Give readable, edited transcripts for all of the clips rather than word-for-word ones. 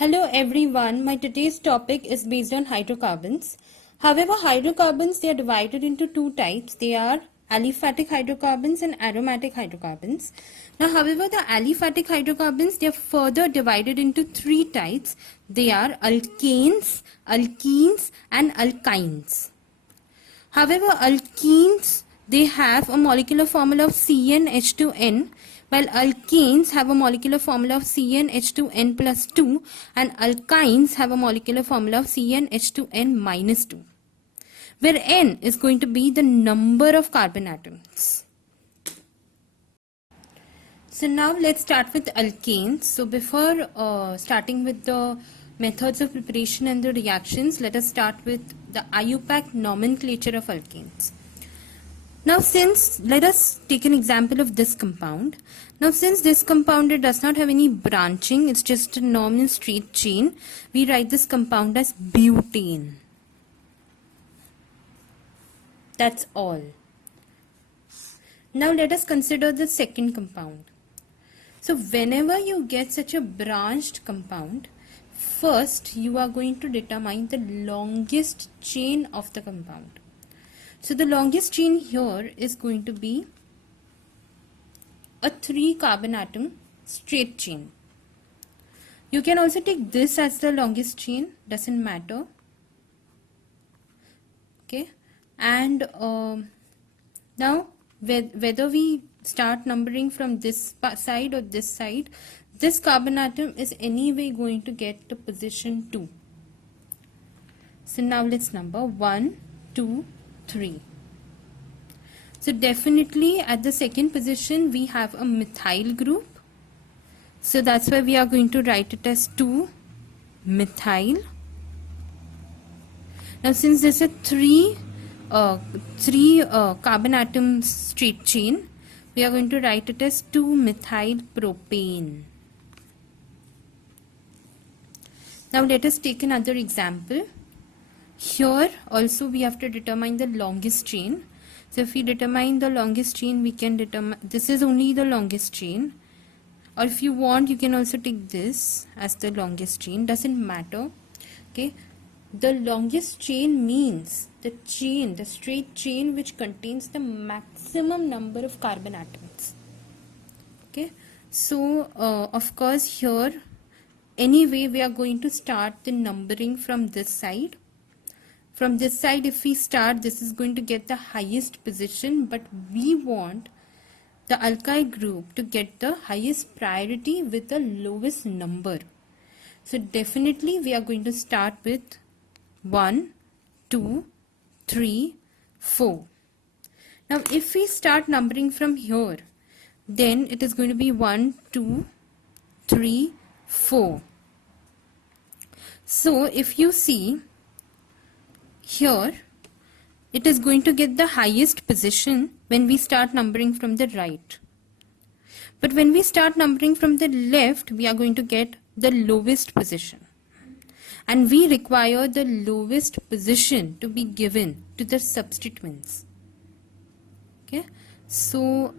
Hello everyone, my today's topic is based on hydrocarbons. However, hydrocarbons, they are divided into two types. They are aliphatic hydrocarbons and aromatic hydrocarbons. Now, however, the aliphatic hydrocarbons, they are further divided into three types. They are alkanes, alkenes and alkynes. However, alkenes, they have a molecular formula of CnH2n, while alkanes have a molecular formula of CnH2n plus 2, and alkynes have a molecular formula of CnH2n minus 2, where n is going to be the number of carbon atoms. So now let's start with alkanes. So before starting with the methods of preparation and the reactions, let us start with the IUPAC nomenclature of alkanes. Now let us take an example of this compound. Now since this compound, it does not have any branching, it's just a normal straight chain, we write this compound as butane. That's all. Now let us consider the second compound. So whenever you get such a branched compound, first you are going to determine the longest chain of the compound. So the longest chain here is going to be a 3 carbon atom straight chain. You can also take this as the longest chain, doesn't matter. Okay, and now whether we start numbering from this side or this side, this carbon atom is anyway going to get the position 2. So now let's number 1, 2, 3. So definitely at the second position we have a methyl group. So that's why we are going to write it as 2-methyl. Now since this is a 3 carbon atom straight chain, we are going to write it as 2-methyl propane. Now let us take another example. Here also we have to determine the longest chain. So if we determine the longest chain, we can determine this is only the longest chain, or if you want you can also take this as the longest chain, doesn't matter. Okay, the longest chain means the straight chain which contains the maximum number of carbon atoms. Okay, so of course here anyway we are going to start the numbering from this side. From this side, if we start, this is going to get the highest position, but we want the alkyl group to get the highest priority with the lowest number. So definitely we are going to start with 1, 2, 3, 4. Now if we start numbering from here, then it is going to be 1, 2, 3, 4. So if you see, here it is going to get the highest position when we start numbering from the right. But when we start numbering from the left, we are going to get the lowest position. And we require the lowest position to be given to the substituents. Okay, so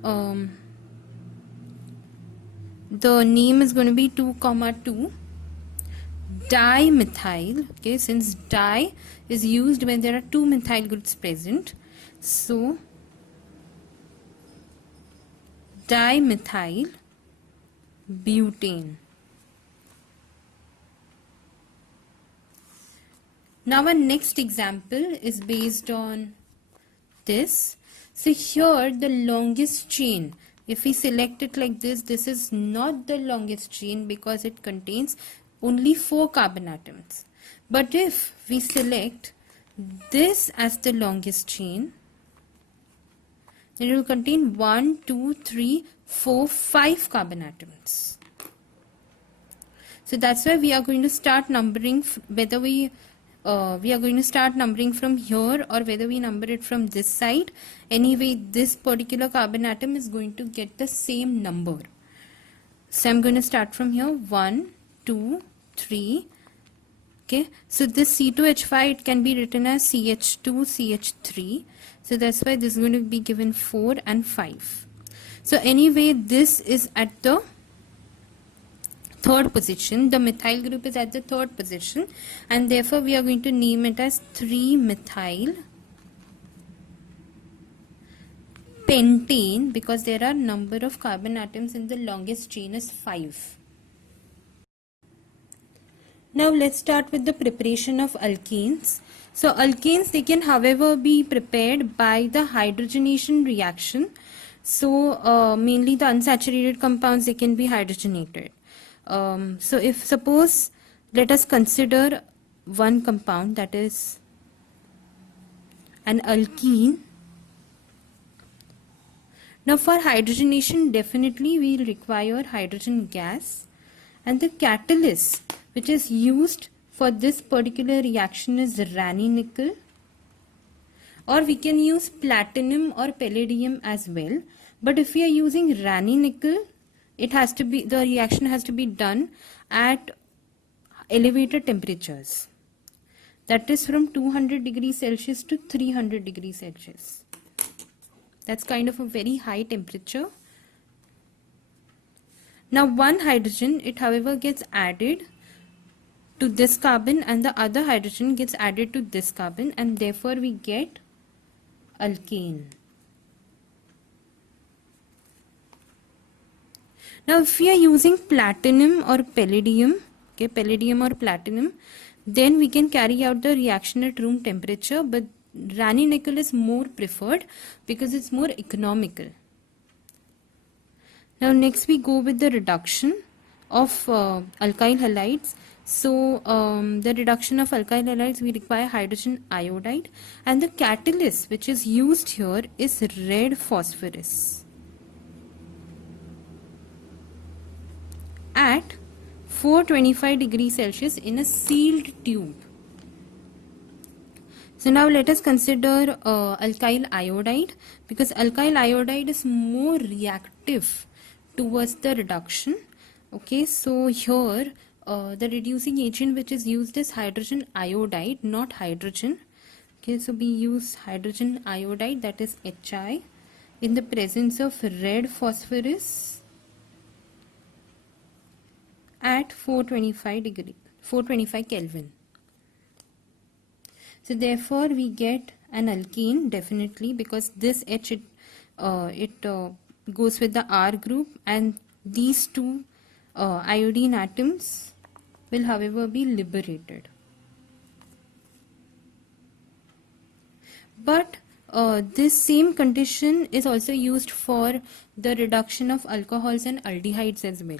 the name is going to be 2,2. Dimethyl. Okay, since di is used when there are 2 methyl groups present, so dimethyl butane. Now our next example is based on this. So here the longest chain, if we select it like this, this is not the longest chain because it contains only 4 carbon atoms. But if we select this as the longest chain, then it will contain 1, 2, 3, 4, 5 carbon atoms. So that's why we are going to start numbering, whether we are going to start numbering from here or whether we number it from this side. Anyway, this particular carbon atom is going to get the same number. So I'm going to start from here, 1, 2, 3. Okay, so this C2H5, it can be written as CH2, CH3. So that's why this is going to be given 4 and 5. So anyway, this is at the third position. The methyl group is at the third position, and therefore we are going to name it as 3-methyl pentane, because there are number of carbon atoms in the longest chain is 5. Now let's start with the preparation of alkanes. So alkanes, they can however be prepared by the hydrogenation reaction. So mainly the unsaturated compounds, they can be hydrogenated. So if suppose, let us consider one compound, that is an alkene. Now for hydrogenation, definitely we will require hydrogen gas, and the catalyst which is used for this particular reaction is Raney nickel, or we can use platinum or palladium as well. But if we are using Raney nickel, it has to be, the reaction has to be done at elevated temperatures, that is from 200 degrees Celsius to 300 degrees Celsius. That's kind of a very high temperature. Now one hydrogen, it however gets added to this carbon, and the other hydrogen gets added to this carbon, and therefore we get alkane. Now if we are using platinum or palladium, okay, palladium or platinum, then we can carry out the reaction at room temperature, but Raney nickel is more preferred because it's more economical. Now next we go with the reduction of alkyl halides. So the reduction of alkyl halides, we require hydrogen iodide, and the catalyst which is used here is red phosphorus at 425 degrees Celsius in a sealed tube. So now let us consider alkyl iodide, because alkyl iodide is more reactive towards the reduction. Okay, so here the reducing agent which is used is hydrogen iodide, not hydrogen. Okay, so we use hydrogen iodide, that is Hi, in the presence of red phosphorus at 425 Kelvin. So therefore we get an alkene definitely, because this H it goes with the R group, and these two iodine atoms will however be liberated. But this same condition is also used for the reduction of alcohols and aldehydes as well.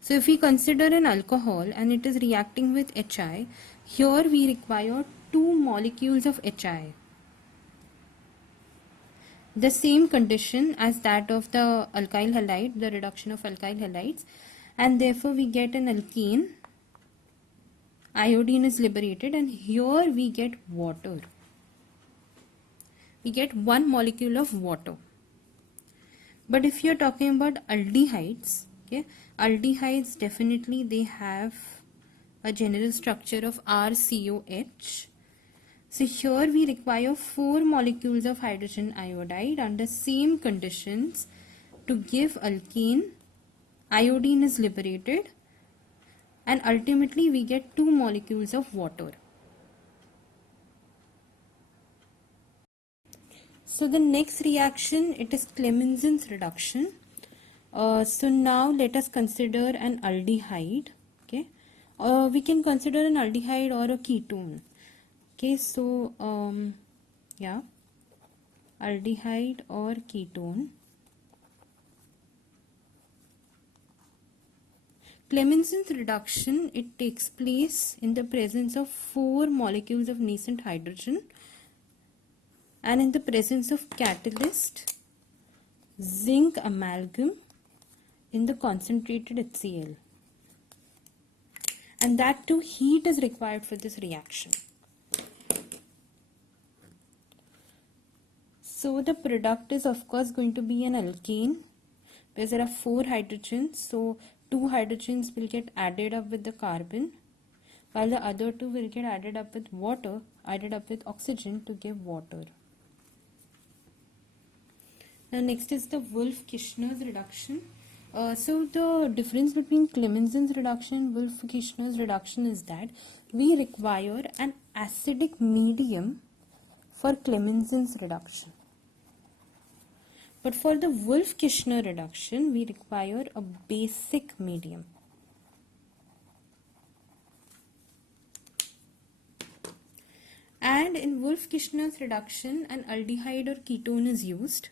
So if we consider an alcohol and it is reacting with Hi, here we require 2 molecules of Hi. The same condition as that of the alkyl halide, the reduction of alkyl halides, and therefore we get an alkene. Iodine is liberated, and here we get water. We get 1 molecule of water. But if you are talking about aldehydes, okay, aldehydes definitely they have a general structure of RCOH. So here we require 4 molecules of hydrogen iodide under same conditions to give alkene. Iodine is liberated, and ultimately we get 2 molecules of water. So the next reaction, it is Clemmensen's reduction. So now let us consider an aldehyde. Okay, we can consider an aldehyde or a ketone. Okay, so yeah, aldehyde or ketone. Clemmensen's reduction, it takes place in the presence of 4 molecules of nascent hydrogen and in the presence of catalyst zinc amalgam in the concentrated HCl, and that too heat is required for this reaction. So the product is of course going to be an alkane, because there are 4 hydrogens, so 2 hydrogens will get added up with the carbon, while the other 2 will get added up with water, added up with oxygen to give water. Now next is the Wolff-Kishner's reduction. So the difference between Clemmensen's reduction and Wolff-Kishner's reduction is that we require an acidic medium for Clemmensen's reduction. But for the Wolff-Kishner reduction, we require a basic medium. And in Wolff-Kishner's reduction, an aldehyde or ketone is used.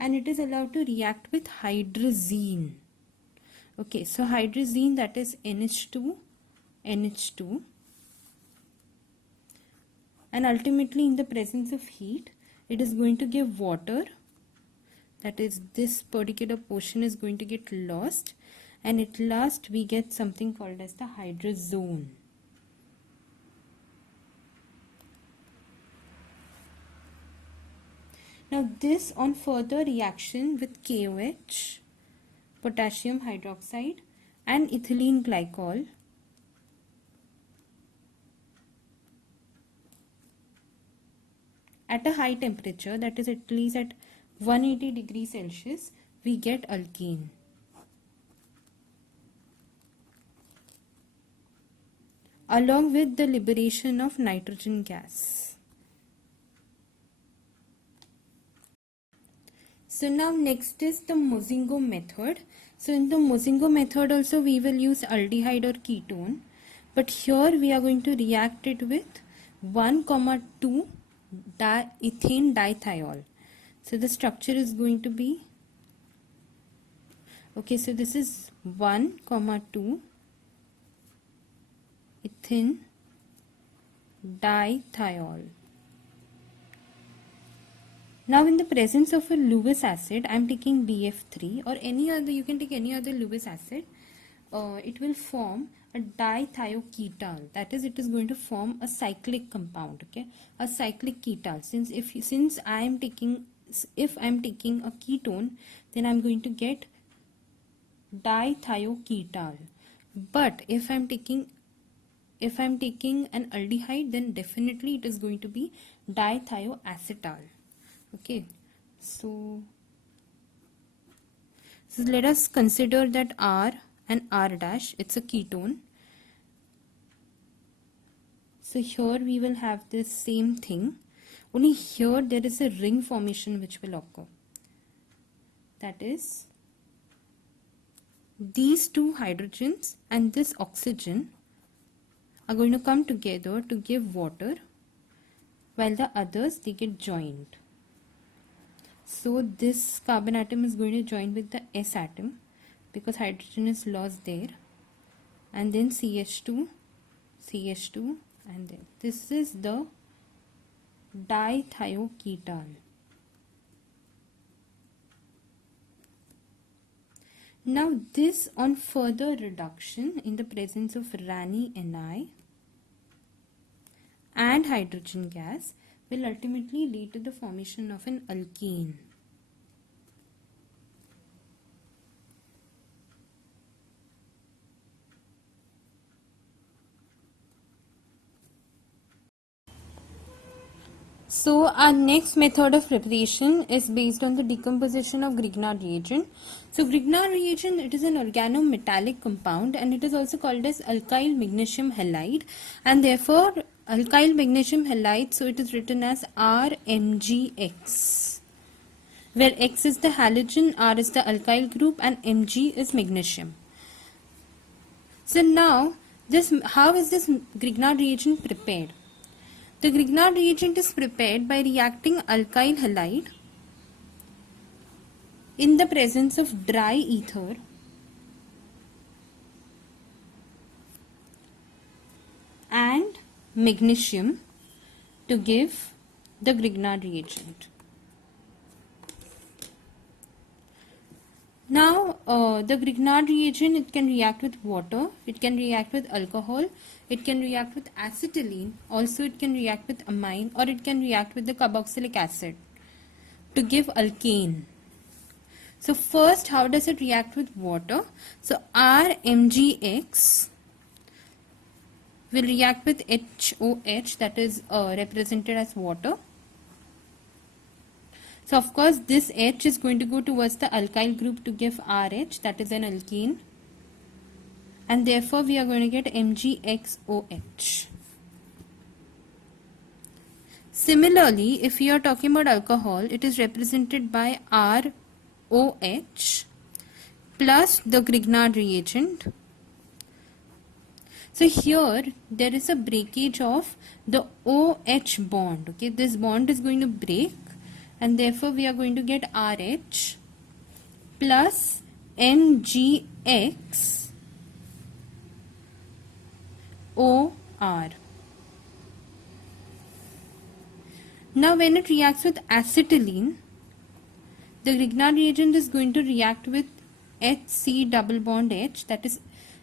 And it is allowed to react with hydrazine. Okay, so hydrazine, that is NH2, NH2. And ultimately, in the presence of heat, it is going to give water. That is, this particular portion is going to get lost. And at last, we get something called as the hydrazone. Now this on further reaction with KOH, potassium hydroxide, and ethylene glycol, at a high temperature, that is at least at 180 degrees Celsius, we get alkene. Along with the liberation of nitrogen gas. So now next is the Mozingo method. So in the Mozingo method also we will use aldehyde or ketone. But here we are going to react it with 1,2 ethane dithiol. So the structure is going to be, okay, so this is 1,2 ethane dithiol. Now in the presence of a Lewis acid, I am taking BF3 or any other, you can take any other Lewis acid. It will form a dithioketal. That is, it is going to form a cyclic compound, okay, a cyclic ketal. Since if I am taking a ketone, then I am going to get dithioketal. But if I am taking an aldehyde, then definitely it is going to be dithioacetal. Okay, so let us consider that R and R dash, it's a ketone. So here we will have this same thing, only here there is a ring formation which will occur. That is, these two hydrogens and this oxygen are going to come together to give water, while the others, they get joined. So this carbon atom is going to join with the S atom because hydrogen is lost there, and then CH2, CH2, and then this is the dithioketal. Now this on further reduction in the presence of Rani Ni and hydrogen gas will ultimately lead to the formation of an alkene. So our next method of preparation is based on the decomposition of Grignard reagent. So Grignard reagent, it is an organometallic compound and it is also called as alkyl magnesium halide, and therefore alkyl magnesium halide, so it is written as RMgX, where X is the halogen, R is the alkyl group, and Mg is magnesium. So now how is this Grignard reagent prepared? The Grignard reagent is prepared by reacting alkyl halide in the presence of dry ether and magnesium to give the Grignard reagent. Now the Grignard reagent, it can react with water, it can react with alcohol, it can react with acetylene, also it can react with amine, or it can react with the carboxylic acid to give alkane. So first, how does it react with water? So RMgX will react with HOH, that is represented as water. So of course this H is going to go towards the alkyl group to give RH, that is an alkene, and therefore we are going to get MgXOH. Similarly, if we are talking about alcohol, it is represented by ROH plus the Grignard reagent. So here there is a breakage of the OH bond. Okay, this bond is going to break, and therefore we are going to get RH plus MgX OR. Now when it reacts with acetylene, the Grignard reagent is going to react with HC double bond H, that is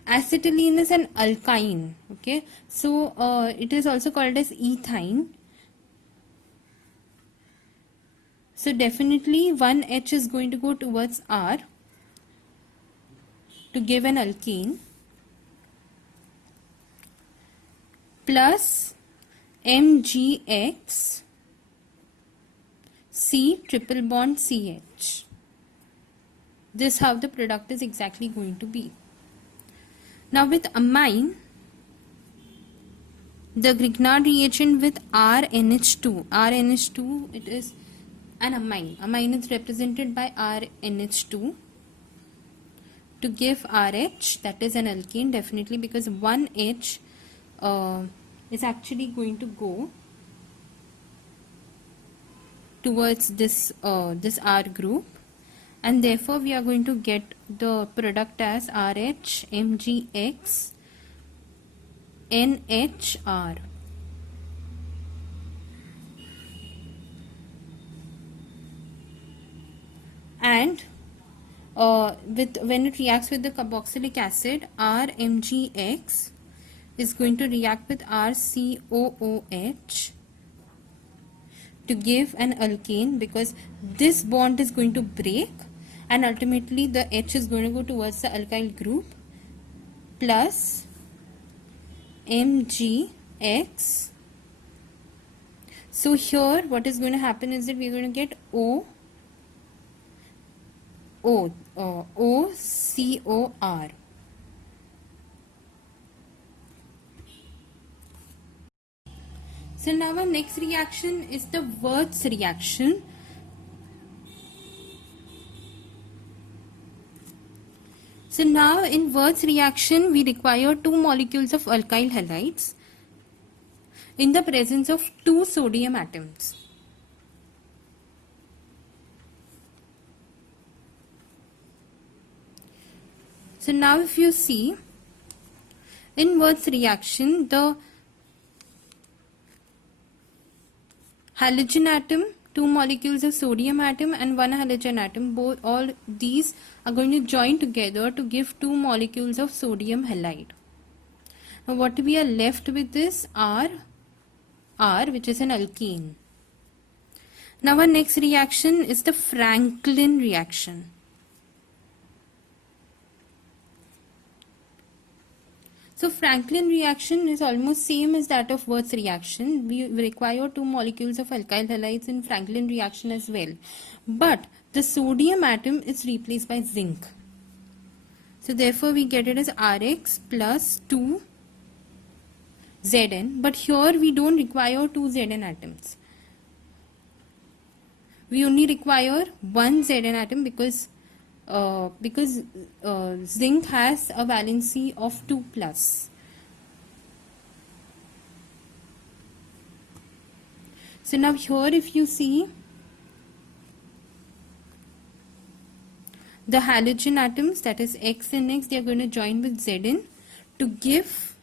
acetylene is an alkyne. Okay, so it is also called as ethyne. So definitely one H is going to go towards R to give an alkene, plus MgX C triple bond CH. This is how the product is exactly going to be. Now with amine, the Grignard reagent with RNH2, it is an amine. Amine is represented by RNH2 to give RH, that is an alkene, definitely, because one H is actually going to go towards this this R group, and therefore we are going to get the product as RH MgX NHR. And when it reacts with the carboxylic acid, RMgX is going to react with RCOOH to give an alkane, because this bond is going to break and ultimately the H is going to go towards the alkyl group, plus MgX. So here what is going to happen is that we are going to get OCOR. So now our next reaction is the Wurtz reaction. So now in Wurtz reaction we require 2 molecules of alkyl halides in the presence of 2 sodium atoms. So now if you see, in Wurtz reaction, the halogen atom, 2 molecules of sodium atom and 1 halogen atom, all these are going to join together to give 2 molecules of sodium halide. Now what we are left with is R, which is an alkene. Now our next reaction is the Franklin reaction. So Franklin reaction is almost same as that of Wurtz reaction. We require 2 molecules of alkyl halides in Franklin reaction as well. But the sodium atom is replaced by zinc. So therefore we get it as Rx plus 2 Zn. But here we don't require 2 Zn atoms. We only require 1 Zn atom because zinc has a valency of 2 plus. So now here if you see, the halogen atoms, that is X and X, they are going to join with Zn to give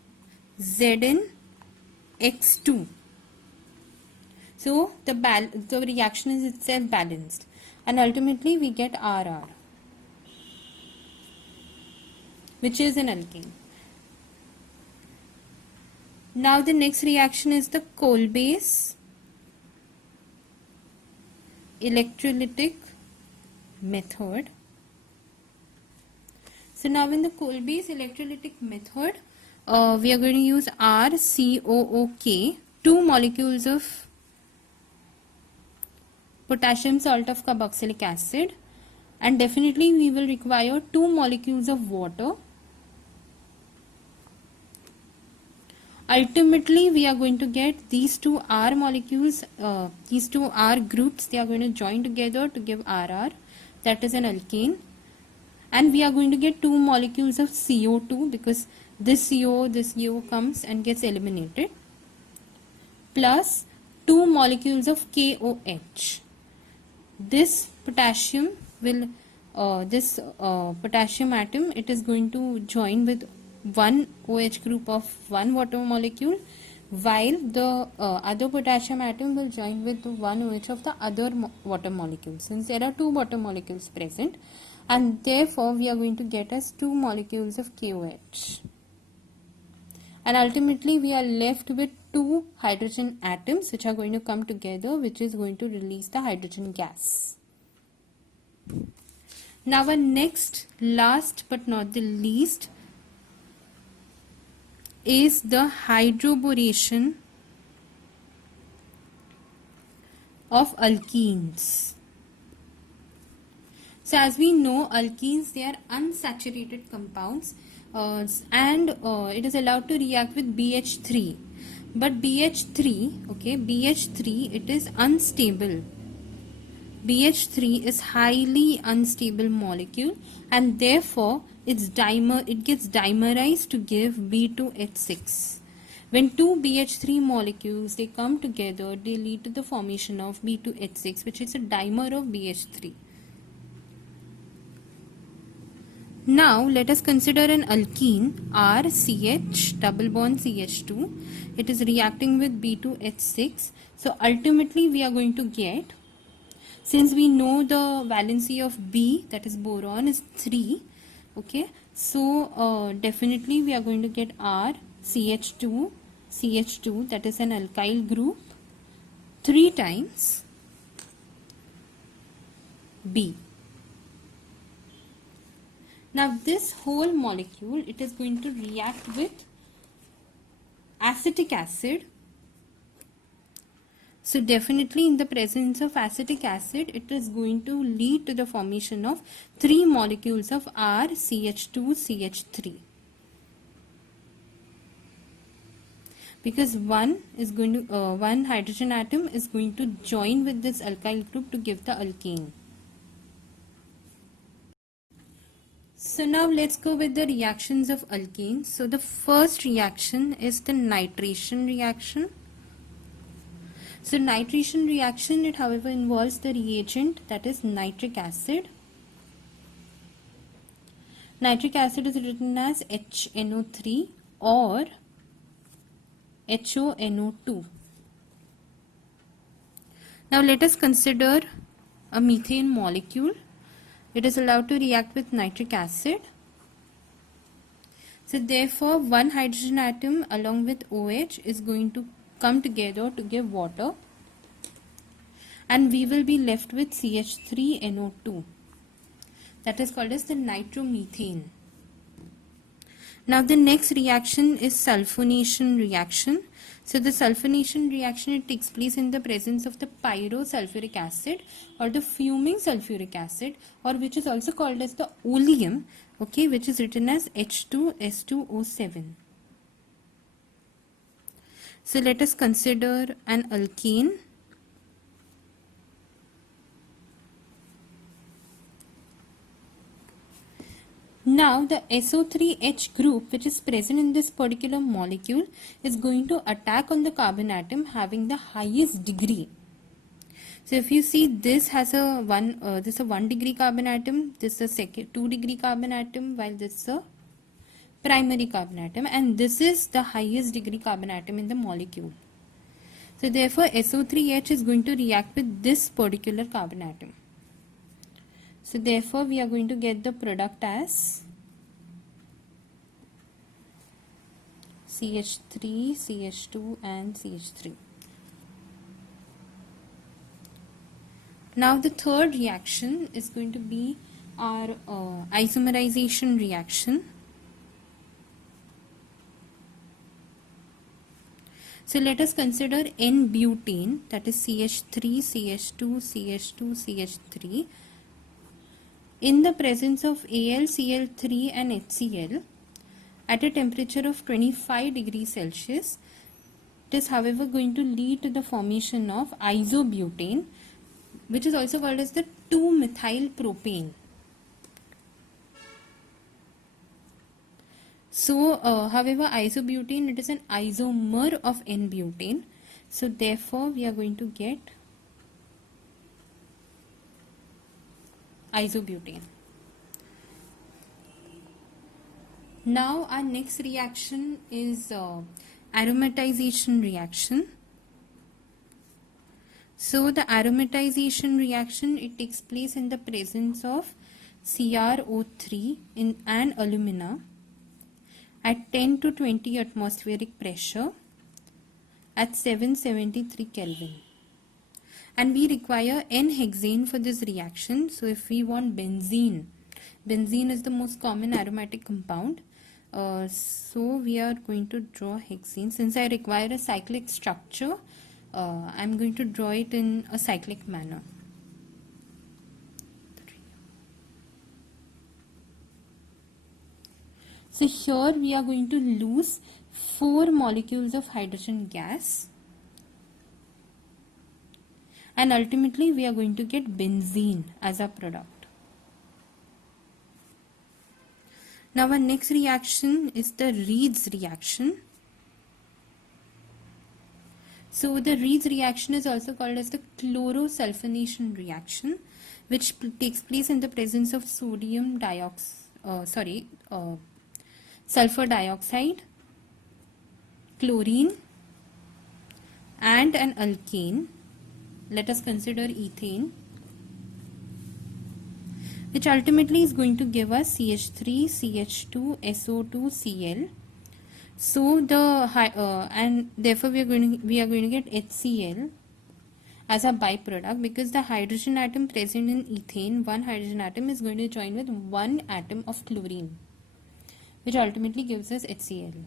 ZnX2. So the reaction is itself balanced, and ultimately we get RR, which is an alkane. Now the next reaction is the Kolbase electrolytic method. So now in the Kolbase electrolytic method, we are going to use RCOOK, 2 molecules of potassium salt of carboxylic acid, and definitely we will require 2 molecules of water. Ultimately, we are going to get these two R molecules, these two R groups, they are going to join together to give RR, that is an alkane. And we are going to get 2 molecules of CO2 because this CO comes and gets eliminated, plus 2 molecules of KOH. This potassium will, potassium atom, it is going to join with one OH group of one water molecule, while the other potassium atom will join with one OH of the other water molecule, since there are 2 water molecules present, and therefore we are going to get as 2 molecules of KOH. And ultimately we are left with 2 hydrogen atoms which are going to come together, which is going to release the hydrogen gas. Now our next, last but not the least, is the hydroboration of alkenes. So as we know, alkenes, they are unsaturated compounds, and it is allowed to react with BH3. But BH3, okay, BH3, it is unstable. BH3 is highly unstable molecule, and therefore it gets dimerized to give B2H6. When 2 BH3 molecules, they come together, they lead to the formation of B2H6, which is a dimer of BH3. Now let us consider an alkene, RCH double bond CH2. It is reacting with B2H6. So ultimately we are going to get, since we know the valency of B, that is boron, is 3, okay, so definitely we are going to get RCH2, CH2, that is an alkyl group, 3 times B. Now this whole molecule, it is going to react with acetic acid. So definitely in the presence of acetic acid, it is going to lead to the formation of 3 molecules of RCH2CH3. Because one hydrogen atom is going to join with this alkyl group to give the alkane. So now let's go with the reactions of alkenes. So the first reaction is the nitration reaction. So nitration reaction, it however involves the reagent, that is nitric acid. Nitric acid is written as HNO3 or HONO2. Now let us consider a methane molecule. It is allowed to react with nitric acid. So therefore one hydrogen atom along with OH is going to come together to give water, and we will be left with CH3NO2. That is called as the nitromethane. Now the next reaction is sulfonation reaction. So the sulfonation reaction, it takes place in the presence of the pyrosulfuric acid or the fuming sulfuric acid, or which is also called as the oleum, okay, which is written as H2S2O7. So let us consider an alkane. Now the SO3H group, which is present in this particular molecule, is going to attack on the carbon atom having the highest degree. So if you see, this has a 1 degree carbon atom, this is a 2 degree carbon atom, while this is a primary carbon atom, and this is the highest degree carbon atom in the molecule. So therefore SO3H is going to react with this particular carbon atom. So therefore we are going to get the product as CH3, CH2 and CH3. Now the third reaction is going to be our isomerization reaction. So let us consider N-butane, that is CH3, CH2, CH2, CH3. In the presence of Al, Cl3 and HCl at a temperature of 25 degrees Celsius, it is however going to lead to the formation of isobutane, which is also called as the 2-methyl propane. So, however, isobutane, it is an isomer of N-butane. So, therefore, we are going to get isobutane. Now, our next reaction is aromatization reaction. So, the aromatization reaction, it takes place in the presence of CrO3 and alumina at 10 to 20 atmospheric pressure at 773 Kelvin. And we require N-hexane for this reaction. So if we want benzene is the most common aromatic compound. So we are going to draw hexane. Since I require a cyclic structure, I'm going to draw it in a cyclic manner. So here we are going to lose 4 molecules of hydrogen gas, and ultimately we are going to get benzene as a product. Now our next reaction is the Reed's reaction. So the Reed's reaction is also called as the chlorosulfonation reaction, which takes place in the presence of sulfur dioxide, chlorine and an alkane. Let us consider ethane, which ultimately is going to give us CH3, CH2, SO2, Cl. So and therefore we are going to get HCl as a byproduct, because the hydrogen atom present in ethane, one hydrogen atom is going to join with one atom of chlorine, which ultimately gives us HCl.